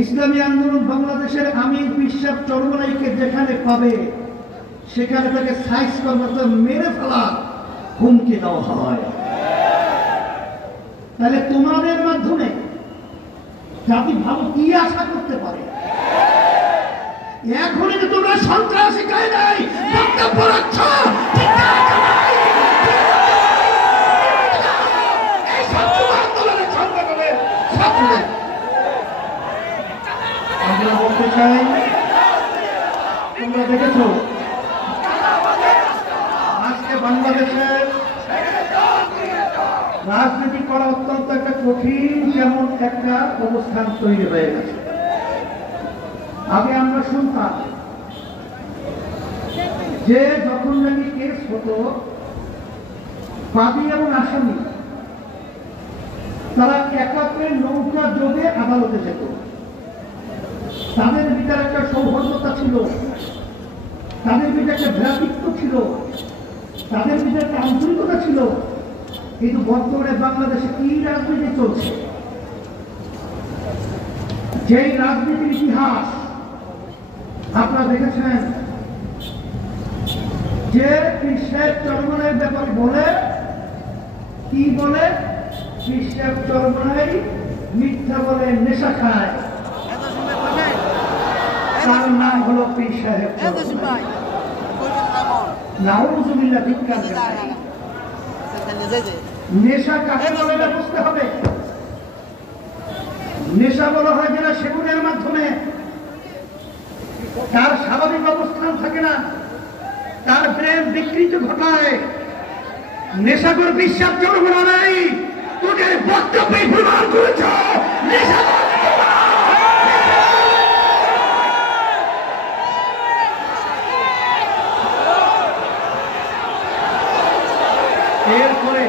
ইসলামী আন্দোলন বাংলাদেশের আমির বিশ্বাস চরমনাইকে যেখানে পাবে সেখানে তাকে সাইজ কর্মকর্তা মেরে ফেলা হুমকি দেওয়া হয়। তাহলে তোমাদের মাধ্যমে জাতি ভালো কি আশা করতে পারে? এখনই যে তোমরা সন্ত্রাসী কায়দায় বক্তব্য রাখছ, আমরা বলতে চাই, তোমরা দেখেছ আজকে বাংলাদেশের রাজনীতি করা অত্যন্ত একটা কঠিন যেমন একটা অবস্থান তৈরি হয়ে গেছে। আগে আমরা শুনতাম যে যখন নাকি কেস হতো, বাদী এবং আসামি তারা একাত্রে নৌকা যোগে আদালতে যেত। তাদের ভিতরে একটা সৌহার্দ্যতা ছিল, তাদের ভিতরে একটা ভ্রাতৃত্ব ছিল, তাদের ভিতরে একটা আন্তরিকতা ছিল। কিন্তু বর্তমানে বাংলাদেশে কি রাজনীতি চলছে? যেই রাজনীতির ইতিহাস আপনারা দেখেছেন, যে বিশ্বের চরমনাইয়ের ব্যাপার বলে কি বলে, বিশ্বের চরমনাই মিথ্যা বলে নেশা খায়, তার নাম হলো পীর সাহেব। নাউযুবিল্লাহ, বিজ্ঞান নেশা কাকে বলে বুঝতে হবে। নেশা বলা হয় যেটা সেবনের মাধ্যমে তার স্বাভাবিক অবস্থান থাকে না, তার ব্রেন বিকৃতি ঘটায়। নেশাখোর বিশ্বাস চরমনা নাই, তোদের বক্তব্যে প্রমাণ করেছ এরপরে